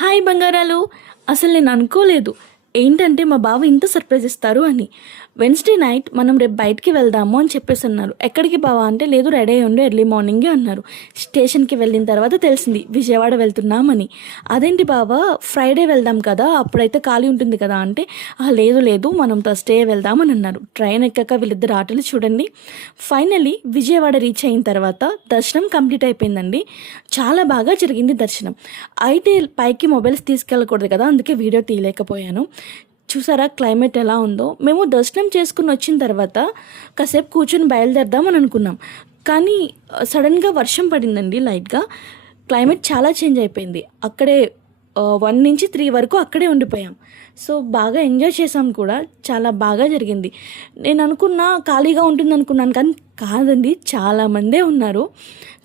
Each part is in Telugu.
హాయ్ బంగారాలు. అసలు నేను అనుకోలేదు ఏంటంటే మా బావ ఇంత సర్ప్రైజ్ ఇస్తారు అని. వెన్స్డే నైట్ మనం రేపు బయటికి వెళ్దాము అని చెప్పేసి అన్నారు. ఎక్కడికి బావా అంటే లేదు రెడీ అయ్యి ఉండి ఎర్లీ మార్నింగే అన్నారు. స్టేషన్కి వెళ్ళిన తర్వాత తెలిసింది విజయవాడ వెళ్తున్నామని. అదేంటి బావా ఫ్రైడే వెళ్దాం కదా అప్పుడైతే ఖాళీ ఉంటుంది కదా అంటే లేదు లేదు మనం థర్స్డే వెళ్దామని అన్నారు. ట్రైన్ ఎక్కాక వీళ్ళిద్దరు ఆటలు చూడండి. ఫైనల్లీ విజయవాడ రీచ్ అయిన తర్వాత దర్శనం కంప్లీట్ అయిపోయిందండి. చాలా బాగా జరిగింది దర్శనం. అయితే పైకి మొబైల్స్ తీసుకెళ్ళకూడదు కదా, అందుకే వీడియో తీయలేకపోయాను. చూసారా క్లైమేట్ ఎలా ఉందో. మేము దర్శనం చేసుకుని వచ్చిన తర్వాత కాసేపు కూర్చొని బయలుదేరదామని అనుకున్నాం, కానీ సడన్గా వర్షం పడిందండి లైట్గా. క్లైమేట్ చాలా చేంజ్ అయిపోయింది. అక్కడే 1 నుంచి 3 వరకు అక్కడే ఉండిపోయాం. సో బాగా ఎంజాయ్ చేసాం కూడా, చాలా బాగా జరిగింది. నేను అనుకున్నా ఖాళీగా ఉంటుంది అనుకున్నాను, కానీ కాదండి చాలామందే ఉన్నారు.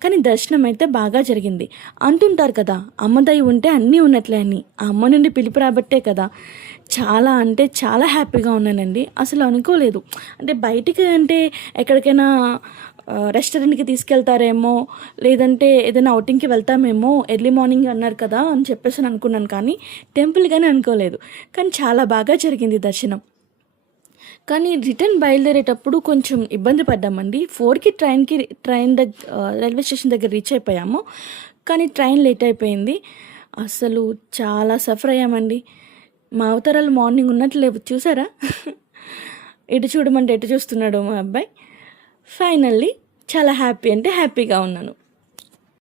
కానీ దర్శనం అయితే బాగా జరిగింది. అంటుంటారు కదా అమ్మదయ్య ఉంటే అన్నీ ఉన్నట్లే అని. ఆ అమ్మ నుండి పిలుపు రాబట్టే కదా చాలా అంటే చాలా హ్యాపీగా ఉన్నానండి. అసలు అనుకోలేదు. అంటే బయటికి అంటే ఎక్కడికైనా రెస్టారెంట్కి తీసుకెళ్తారేమో, లేదంటే ఏదైనా అవుటింగ్కి వెళ్తామేమో, ఎర్లీ మార్నింగ్ అన్నారు కదా అని చెప్పేసి అనుకున్నాను, కానీ టెంపుల్గానే అనుకోలేదు. కానీ చాలా బాగా జరిగింది దర్శనం. కానీ రిటర్న్ బయలుదేరేటప్పుడు కొంచెం ఇబ్బంది పడ్డామండి. 4కి ట్రైన్ రైల్వే స్టేషన్ దగ్గర రీచ్ అయిపోయాము, కానీ ట్రైన్ లేట్ అయిపోయింది. అసలు చాలా సఫర్ అయ్యామండి. మా అవతారాలు మార్నింగ్ ఉన్నట్లు లేవు చూసారా. ఎటు చూడమంటే ఎటు చూస్తున్నాడు మా అబ్బాయి. ఫైనల్లీ చాలా హ్యాపీ అంటే హ్యాపీగా ఉన్నాను.